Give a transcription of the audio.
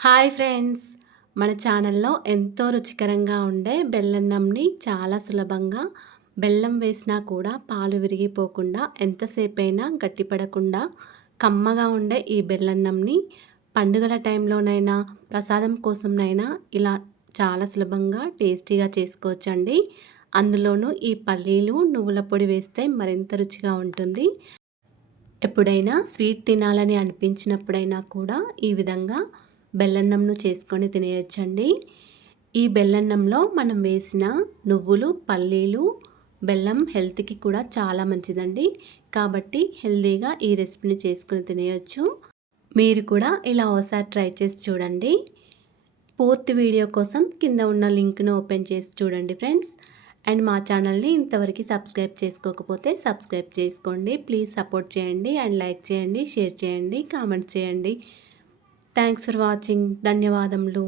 Hi friends! మన ఛానల్‌లో ఎంతో రుచికరంగా ఉండే బెల్లన్నంని చాలా సులభంగా బెల్లం వేసినా కూడా పాలు విరిగిపోకుండా ఎంతసేపైనా గట్టిపడకుండా కమ్మగా ఉండే ఈ బెల్లన్నంని పండుగల టైంలోనైనా, ప్రసాదం కోసంనైనా ఇలా చాలా సులభంగా టేస్టీగా చేసుకోవచ్చండి. అందులోనూ ఈ పల్లీలు, నువ్వుల పొడి వేస్తే మరింత రుచిగా ఉంటుంది. ఎప్పుడైనా స్వీట్ తినాలని అనిపించినప్పుడైనా కూడా ఈ విధంగా బెల్లన్నంను చేసుకొని తినేయొచ్చండి. ఈ బెల్లన్నంలో మనం వేసిన నువ్వులు, పల్లీలు, బెల్లం హెల్త్‌కి కూడా చాలా మంచిదండి. కాబట్టి హెల్తీగా ఈ రెసిపీని చేసుకొని తినేయొచ్చు. మీరు కూడా ఇలా ఓసారి ట్రై చేసి చూడండి. పూర్తి వీడియో కోసం కింద ఉన్న లింక్‌ను ఓపెన్ చేసి చూడండి ఫ్రెండ్స్. అండ్ మా ఛానల్‌ని ఇంతవరకు సబ్స్క్రైబ్ చేసుకోకపోతే సబ్స్క్రైబ్ చేసుకోండి. ప్లీజ్ సపోర్ట్ చేయండి అండ్ లైక్ చేయండి, షేర్ చేయండి, కామెంట్ చేయండి. Thanks for watching. ధన్యవాదములు.